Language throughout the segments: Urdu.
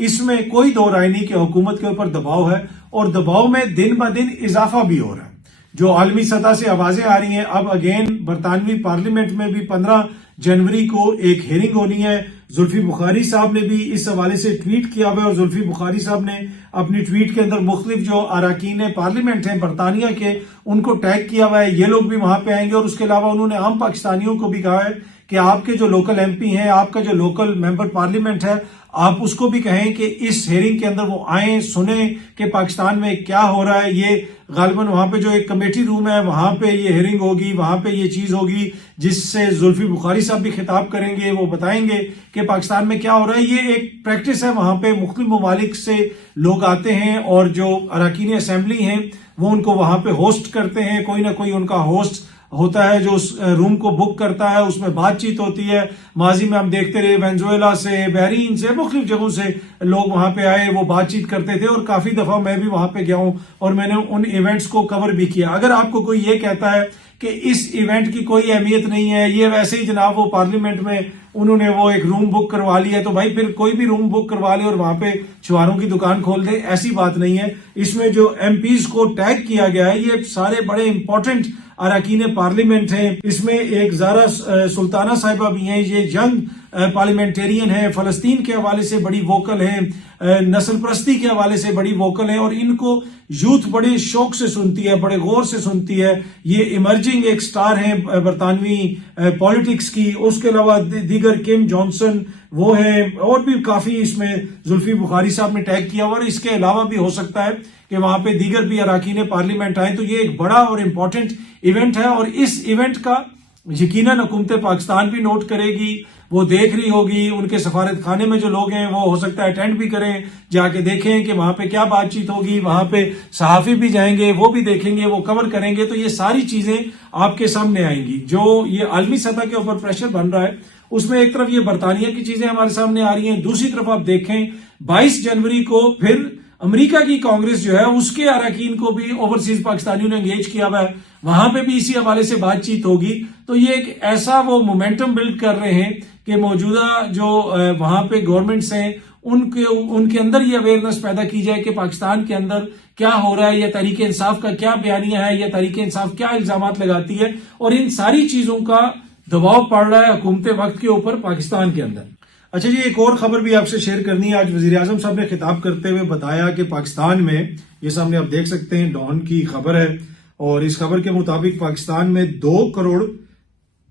اس میں کوئی دو رائے نہیں کہ حکومت کے اوپر دباؤ ہے، اور دباؤ میں دن بہ دن اضافہ بھی ہو رہا ہے۔ جو عالمی سطح سے آوازیں آ رہی ہیں، اب اگین برطانوی پارلیمنٹ میں بھی 15 جنوری کو ایک ہیئرنگ ہونی ہے۔ زلفی بخاری صاحب نے بھی اس حوالے سے ٹویٹ کیا ہوا ہے، اور زلفی بخاری صاحب نے اپنی ٹویٹ کے اندر مختلف جو اراکین پارلیمنٹ ہیں برطانیہ کے، ان کو ٹیگ کیا ہوا ہے، یہ لوگ بھی وہاں پہ آئیں گے۔ اور اس کے علاوہ انہوں نے عام پاکستانیوں کو بھی کہا ہے کہ آپ کے جو لوکل ایم پی ہیں، آپ کا جو لوکل ممبر پارلیمنٹ ہے، آپ اس کو بھی کہیں کہ اس ہیئرنگ کے اندر وہ آئیں، سنیں کہ پاکستان میں کیا ہو رہا ہے۔ یہ غالباً وہاں پہ جو ایک کمیٹی روم ہے، وہاں پہ یہ ہیئرنگ ہوگی، وہاں پہ یہ چیز ہوگی، جس سے زلفی بخاری صاحب بھی خطاب کریں گے، وہ بتائیں گے کہ پاکستان میں کیا ہو رہا ہے۔ یہ ایک پریکٹس ہے، وہاں پہ مختلف ممالک سے لوگ آتے ہیں، اور جو اراکین اسمبلی ہیں وہ ان کو وہاں پہ ہوسٹ کرتے ہیں، کوئی نہ کوئی ان کا ہوسٹ ہوتا ہے جو اس روم کو بک کرتا ہے، اس میں بات چیت ہوتی ہے۔ ماضی میں ہم دیکھتے رہے وینزویلا سے، بحرین سے، مختلف جگہوں سے لوگ وہاں پہ آئے، وہ بات چیت کرتے تھے، اور کافی دفعہ میں بھی وہاں پہ گیا ہوں اور میں نے ان ایونٹس کو کور بھی کیا۔ اگر آپ کو کوئی یہ کہتا ہے کہ اس ایونٹ کی کوئی اہمیت نہیں ہے، یہ ویسے ہی جناب وہ پارلیمنٹ میں انہوں نے وہ ایک روم بک کروا لیا ہے، تو بھائی پھر کوئی بھی روم بک کروا لے اور وہاں پہ چھواروں کی دکان کھول دے، ایسی بات نہیں ہے۔ اس میں جو ایم پیز کو ٹیگ کیا گیا ہے، یہ سارے بڑے امپورٹنٹ اراکین پارلیمنٹ ہیں۔ اس میں ایک زارا سلطانہ صاحبہ بھی ہیں، یہ ینگ پارلیمنٹیرین ہیں، فلسطین کے حوالے سے بڑی ووکل ہیں، نسل پرستی کے حوالے سے بڑی ووکل ہیں، اور ان کو یوتھ بڑے شوق سے سنتی ہے، بڑے غور سے سنتی ہے۔ یہ ایمرجنگ ایک سٹار ہیں برطانوی پولیٹکس کی۔ اس کے علاوہ دیگر کم جانسن وہ ہیں، اور بھی کافی اس میں زلفی بخاری صاحب نے ٹیگ کیا ہوا، اور اس کے علاوہ بھی ہو سکتا ہے کہ وہاں پہ دیگر بھی اراکین پارلیمنٹ آئیں۔ تو یہ ایک بڑا اور امپورٹنٹ ایونٹ ہے، اور اس ایونٹ کا یقیناً حکومت پاکستان بھی نوٹ کرے گی، وہ دیکھ رہی ہوگی۔ ان کے سفارت خانے میں جو لوگ ہیں وہ ہو سکتا ہے اٹینڈ بھی کریں، جا کے دیکھیں کہ وہاں پہ کیا بات چیت ہوگی، وہاں پہ صحافی بھی جائیں گے، وہ بھی دیکھیں گے، وہ کور کریں گے۔ تو یہ ساری چیزیں آپ کے سامنے آئیں گی۔ جو یہ عالمی سطح کے اوپر پریشر بن رہا ہے، اس میں ایک طرف یہ برطانیہ کی چیزیں ہمارے سامنے آ رہی ہیں، دوسری طرف آپ دیکھیں 22 جنوری کو پھر امریکہ کی کانگریس جو ہے اس کے اراکین کو بھی اوورسیز پاکستانیوں نے انگیج کیا ہوا ہے، وہاں پہ بھی اسی حوالے سے بات چیت ہوگی۔ تو یہ ایک ایسا وہ مومنٹم بلڈ کر رہے ہیں کہ موجودہ جو وہاں پہ گورنمنٹس ہیں ان کے اندر یہ اویئرنس پیدا کی جائے کہ پاکستان کے اندر کیا ہو رہا ہے، یا تحریک انصاف کا کیا بیانیہ ہے، یا تحریک انصاف کیا الزامات لگاتی ہے، اور ان ساری چیزوں کا دباؤ پڑ رہا ہے حکومت وقت کے اوپر پاکستان کے اندر۔ اچھا جی، ایک اور خبر بھی آپ سے شیئر کرنی ہے۔ آج وزیر اعظم صاحب نے خطاب کرتے ہوئے بتایا کہ پاکستان میں، یہ سامنے آپ دیکھ سکتے ہیں ڈان کی خبر ہے، اور اس خبر کے مطابق پاکستان میں 2 کروڑ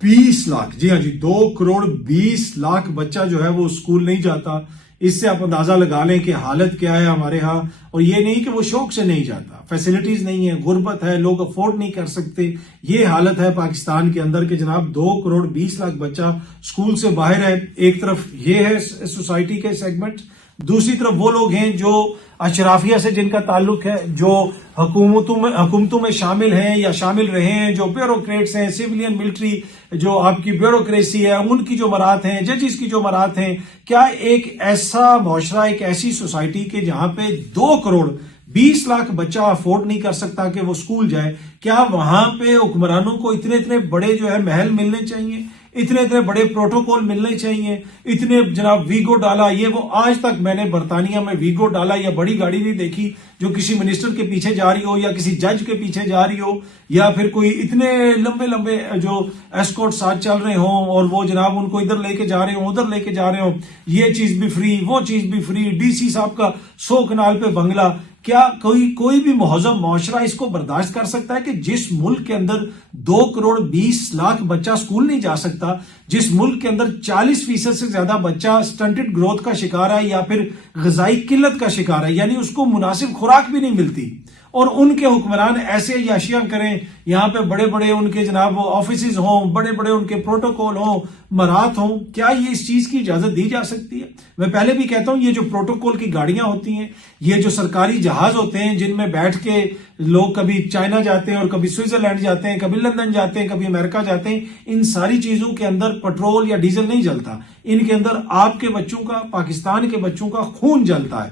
20 لاکھ، جی ہاں جی، 2 کروڑ 20 لاکھ بچہ جو ہے وہ اسکول نہیں جاتا۔ اس سے آپ اندازہ لگا لیں کہ حالت کیا ہے ہمارے ہاں۔ اور یہ نہیں کہ وہ شوق سے نہیں جاتا، فیسلٹیز نہیں ہے، غربت ہے، لوگ افورڈ نہیں کر سکتے، یہ حالت ہے پاکستان کے اندر کہ جناب 2 کروڑ 20 لاکھ بچہ اسکول سے باہر ہے۔ ایک طرف یہ ہے سوسائٹی کے سیگمنٹ، دوسری طرف وہ لوگ ہیں جو اشرافیہ سے جن کا تعلق ہے، جو حکومتوں میں شامل ہیں یا شامل رہے ہیں، جو بیوروکریٹس ہیں، سیولین ملٹری جو آپ کی بیوروکریسی ہے، ان کی جو مرات ہیں، ججز کی جو مرات ہیں، کیا ایک ایسا معاشرہ، ایک ایسی سوسائٹی کے جہاں پہ 2 کروڑ 20 لاکھ بچہ افورڈ نہیں کر سکتا کہ وہ اسکول جائے، کیا وہاں پہ حکمرانوں کو اتنے بڑے جو ہے محل ملنے چاہیے، اتنے بڑے پروٹوکول ملنے چاہیے، اتنے جناب ویگو ڈالا، یہ وہ؟ آج تک میں نے برطانیہ میں ویگو ڈالا یا بڑی گاڑی نہیں دیکھی جو کسی منسٹر کے پیچھے جا رہی ہو، یا کسی جج کے پیچھے جا رہی ہو، یا پھر کوئی اتنے لمبے جو ایسکورٹ ساتھ چل رہے ہوں، اور وہ جناب ان کو ادھر لے کے جا رہے ہوں، ادھر لے کے جا رہے ہوں، یہ چیز بھی فری، وہ چیز بھی فری، ڈی سی صاحب کا 100 کنال پہ بنگلہ۔ کیا کوئی بھی مہذب معاشرہ اس کو برداشت کر سکتا ہے کہ جس ملک کے اندر 2 کروڑ 20 لاکھ بچہ اسکول نہیں جا سکتا، جس ملک کے اندر 40% سے زیادہ بچہ سٹنٹڈ گروتھ کا شکار ہے، یا پھر غذائی قلت کا شکار ہے، یعنی اس کو مناسب خوراک بھی نہیں ملتی، اور ان کے حکمران ایسے یاشیاں کریں، یہاں پہ بڑے ان کے جناب وہ آفیسز ہوں، بڑے ان کے پروٹوکول ہوں، مرات ہوں، کیا یہ اس چیز کی اجازت دی جا سکتی ہے؟ میں پہلے بھی کہتا ہوں، یہ جو پروٹوکول کی گاڑیاں ہوتی ہیں، یہ جو سرکاری جہاز ہوتے ہیں جن میں بیٹھ کے لوگ کبھی چائنا جاتے ہیں، اور کبھی سوئٹزرلینڈ جاتے ہیں، کبھی لندن جاتے ہیں، کبھی امریکہ جاتے ہیں، ان ساری چیزوں کے اندر پیٹرول یا ڈیزل نہیں جلتا، ان کے اندر آپ کے بچوں کا، پاکستان کے بچوں کا خون جلتا ہے۔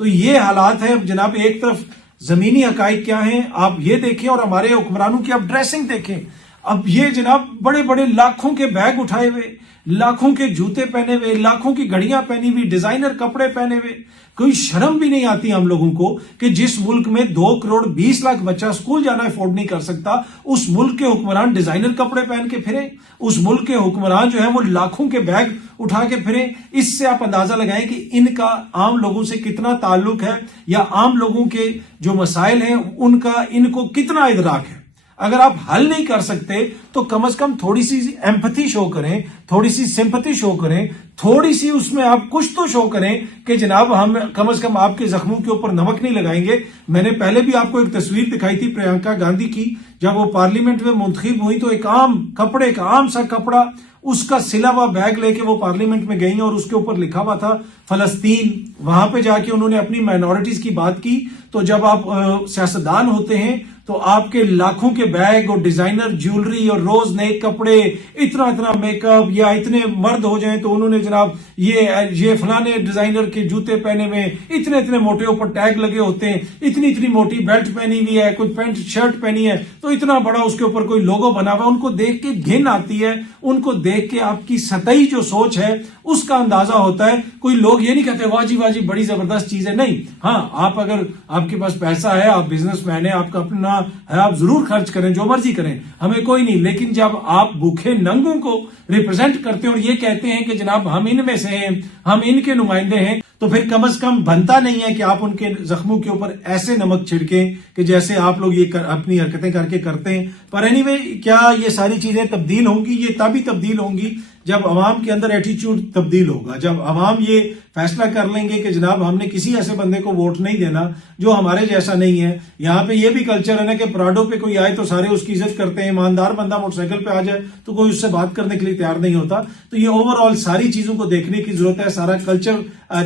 تو یہ حالات ہے جناب۔ ایک طرف زمینی حقائق کیا ہیں آپ یہ دیکھیں، اور ہمارے حکمرانوں کی آپ ڈریسنگ دیکھیں۔ اب یہ جناب بڑے بڑے لاکھوں کے بیگ اٹھائے ہوئے, لاکھوں کے جوتے پہنے ہوئے, لاکھوں کی گھڑیاں پہنی ہوئی, ڈیزائنر کپڑے پہنے ہوئے. کوئی شرم بھی نہیں آتی ہم لوگوں کو کہ جس ملک میں 2.20 کروڑ بچہ اسکول جانا افورڈ نہیں کر سکتا, اس ملک کے حکمران ڈیزائنر کپڑے پہن کے پھریں, اس ملک کے حکمران جو ہیں وہ لاکھوں کے بیگ اٹھا کے پھریں. اس سے آپ اندازہ لگائیں کہ ان کا عام لوگوں سے کتنا تعلق ہے, یا عام لوگوں کے جو مسائل ہیں ان کا ان کو کتنا ادراک ہے. اگر آپ حل نہیں کر سکتے تو کم از کم تھوڑی سی ایمپتھی شو کریں, تھوڑی سی سمپتھی شو کریں, تھوڑی سی اس میں آپ کچھ تو شو کریں کہ جناب ہم کم از کم آپ کے زخموں کے اوپر نمک نہیں لگائیں گے. میں نے پہلے بھی آپ کو ایک تصویر دکھائی تھی پرینکا گاندھی کی, جب وہ پارلیمنٹ میں منتخب ہوئی تو ایک عام کپڑے کا, عام سا کپڑا, اس کا سلا ہوا بیگ لے کے وہ پارلیمنٹ میں گئی اور اس کے اوپر لکھا ہوا تھا فلسطین. وہاں پہ جا کے انہوں نے اپنی مائنورٹیز کی بات کی. تو جب آپ سیاستدان ہوتے ہیں تو آپ کے لاکھوں کے بیگ اور ڈیزائنر جیولری اور روز نئے کپڑے, اتنا میک اپ, یا اتنے مرد ہو جائیں تو انہوں نے جناب یہ فلانے ڈیزائنر کے جوتے پہنے ہوئے, اتنے موٹے اوپر ٹیگ لگے ہوتے ہیں, اتنی موٹی بیلٹ پہنی ہوئی ہے, کوئی پینٹ شرٹ پہنی ہے تو اتنا بڑا اس کے اوپر کوئی لوگو بنا ہوا. ان کو دیکھ کے گھن آتی ہے, ان کو دیکھ کے آپ کی سطحی جو سوچ ہے اس کا اندازہ ہوتا ہے. کوئی لوگ یہ نہیں کہتے واہ جی بڑی زبردست چیز ہے, نہیں. ہاں, آپ اگر آپ کے پاس پیسہ ہے, آپ بزنس مین ہیں, آپ کا اپنا ہے, آپ ضرور خرچ کریں, جو مرضی کریں, ہمیں کوئی نہیں. لیکن جب آپ بھوکے ننگوں کو ریپرزینٹ کرتے ہیں اور یہ کہتے ہیں کہ جناب ہم ان میں سے ہیں, ہم ان کے نمائندے ہیں, تو پھر کم از کم بنتا نہیں ہے کہ آپ ان کے زخموں کے اوپر ایسے نمک چھڑکیں کہ جیسے آپ لوگ یہ اپنی حرکتیں کر کے کرتے ہیں. پر اینی وے, کیا یہ ساری چیزیں تبدیل ہوں گی؟ یہ تبھی تبدیل ہوں گی جب عوام کے اندر ایٹیچیوڈ تبدیل ہوگا, جب عوام یہ فیصلہ کر لیں گے کہ جناب ہم نے کسی ایسے بندے کو ووٹ نہیں دینا جو ہمارے جیسا نہیں ہے. یہاں پہ یہ بھی کلچر ہے نا کہ پراڈو پہ کوئی آئے تو سارے اس کی عزت کرتے ہیں, ایماندار بندہ موٹر سائیکل پہ آ جائے تو کوئی اس سے بات کرنے کے لیے تیار نہیں ہوتا. تو یہ اوور آل ساری چیزوں کو دیکھنے کی ضرورت ہے, سارا کلچر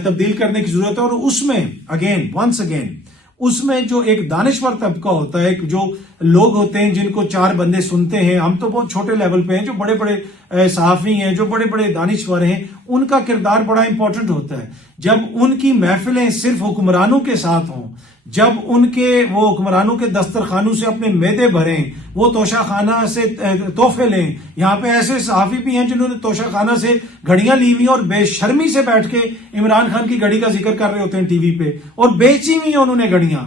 تبدیل کرنے کی ضرورت ہے. اور اس میں ونس اگین اس میں جو ایک دانشور طبقہ ہوتا ہے, جو لوگ ہوتے ہیں جن کو 4 بندے سنتے ہیں, ہم تو بہت چھوٹے لیول پہ ہیں, جو بڑے بڑے صحافی ہیں, جو بڑے بڑے دانشور ہیں, ان کا کردار بڑا امپورٹنٹ ہوتا ہے. جب ان کی محفلیں صرف حکمرانوں کے ساتھ ہوں, جب ان کے وہ حکمرانوں کے دسترخوانوں سے اپنے معدے بھریں, وہ توشہ خانہ سے تحفے لیں. یہاں پہ ایسے صحافی بھی ہیں جنہوں نے توشہ خانہ سے گھڑیاں لی ہوئی اور بے شرمی سے بیٹھ کے عمران خان کی گھڑی کا ذکر کر رہے ہوتے ہیں ٹی وی پہ, اور بیچی ہوئی ہیں انہوں نے گھڑیاں.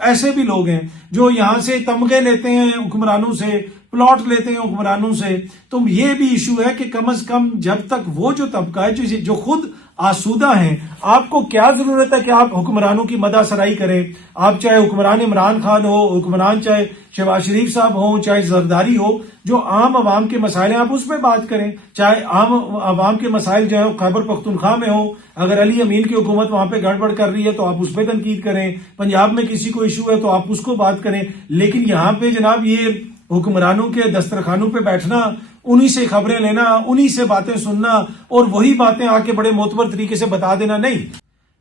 ایسے بھی لوگ ہیں جو یہاں سے تمغے لیتے ہیں حکمرانوں سے, پلاٹ لیتے ہیں حکمرانوں سے. تو یہ بھی ایشو ہے کہ کم از کم جب تک وہ جو طبقہ ہے جو خود آسودہ ہیں, آپ کو کیا ضرورت ہے کہ آپ حکمرانوں کی مدح سرائی کریں؟ آپ چاہے حکمران عمران خان ہو, حکمران چاہے شہباز شریف صاحب ہوں, چاہے زرداری ہو, جو عام عوام کے مسائل ہیں آپ اس پہ بات کریں. چاہے عام عوام کے مسائل جو ہے خیبر پختونخوا میں ہو, اگر علی امین کی حکومت وہاں پہ گڑبڑ کر رہی ہے تو آپ اس پہ تنقید کریں. پنجاب میں کسی کو ایشو ہے تو آپ اس کو بات کریں. لیکن یہاں پہ جناب یہ حکمرانوں کے دسترخوانوں پہ بیٹھنا, انہی سے خبریں لینا, انہی سے باتیں سننا اور وہی باتیں آ کے بڑے معتبر طریقے سے بتا دینا, نہیں.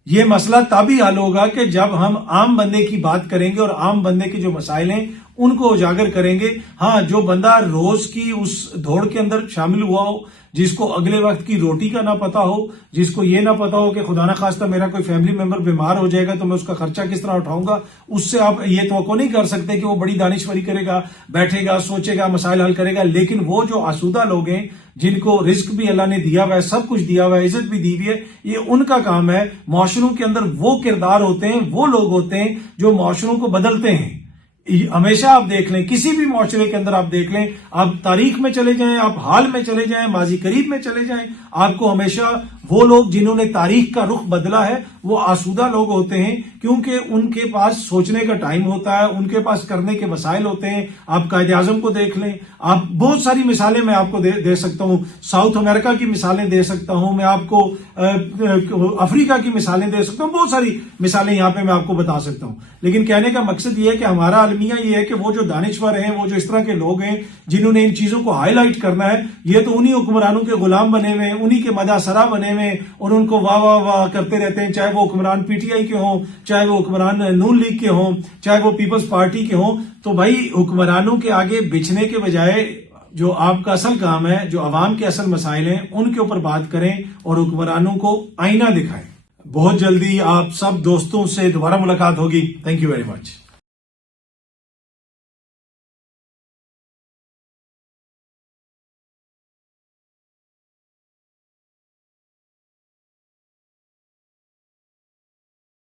یہ مسئلہ تبھی حل ہوگا کہ جب ہم عام بندے کی بات کریں گے اور عام بندے کے جو مسائل ہیں ان کو اجاگر کریں گے. ہاں, جو بندہ روز کی اس دوڑ کے اندر شامل ہوا ہو, جس کو اگلے وقت کی روٹی کا نہ پتا ہو, جس کو یہ نہ پتا ہو کہ خدا نہ خواستہ میرا کوئی فیملی ممبر بیمار ہو جائے گا تو میں اس کا خرچہ کس طرح اٹھاؤں گا, اس سے آپ یہ توقع نہیں کر سکتے کہ وہ بڑی دانشوری کرے گا, بیٹھے گا, سوچے گا, مسائل حل کرے گا. لیکن وہ جو آسودہ لوگ ہیں جن کو رزق بھی اللہ نے دیا ہوا ہے, سب کچھ دیا ہوا ہے, عزت بھی دی ہوئی ہے, یہ ان کا کام ہے. معاشروں کے اندر وہ کردار ہوتے ہیں, وہ لوگ ہوتے ہیں جو معاشروں کو بدلتے ہیں. ہمیشہ آپ دیکھ لیں, کسی بھی معاشرے کے اندر آپ دیکھ لیں, آپ تاریخ میں چلے جائیں, آپ حال میں چلے جائیں, ماضی قریب میں چلے جائیں, آپ کو ہمیشہ وہ لوگ جنہوں نے تاریخ کا رخ بدلا ہے وہ آسودہ لوگ ہوتے ہیں, کیونکہ ان کے پاس سوچنے کا ٹائم ہوتا ہے, ان کے پاس کرنے کے وسائل ہوتے ہیں. آپ قائد اعظم کو دیکھ لیں, آپ بہت ساری مثالیں میں آپ کو دے سکتا ہوں, ساؤتھ امریکہ کی مثالیں دے سکتا ہوں, میں آپ کو افریقہ کی مثالیں دے سکتا ہوں, بہت ساری مثالیں یہاں پہ میں آپ کو بتا سکتا ہوں. لیکن کہنے کا مقصد یہ ہے کہ ہمارا المیہ یہ ہے کہ وہ جو دانشور ہیں, وہ جو اس طرح کے لوگ ہیں جنہوں نے ان چیزوں کو ہائی لائٹ کرنا ہے, یہ تو انہی حکمرانوں کے غلام بنے ہوئے ہیں, انہی کے مدح سرا بنے ہوئے ہیں اور ان کو واہ واہ واہ کرتے رہتے ہیں, چاہے وہ حکمران پی ٹی آئی کے ہوں, چاہے وہ حکمران نون لیگ کے ہوں, چاہے وہ پیپلز پارٹی کے ہوں. تو بھائی حکمرانوں کے آگے بچھنے کے بجائے جو آپ کا اصل کام ہے, جو عوام کے اصل مسائل ہیں, ان کے اوپر بات کریں اور حکمرانوں کو آئینہ دکھائیں. بہت جلدی آپ سب دوستوں سے دوبارہ ملاقات ہوگی. Thank you very much.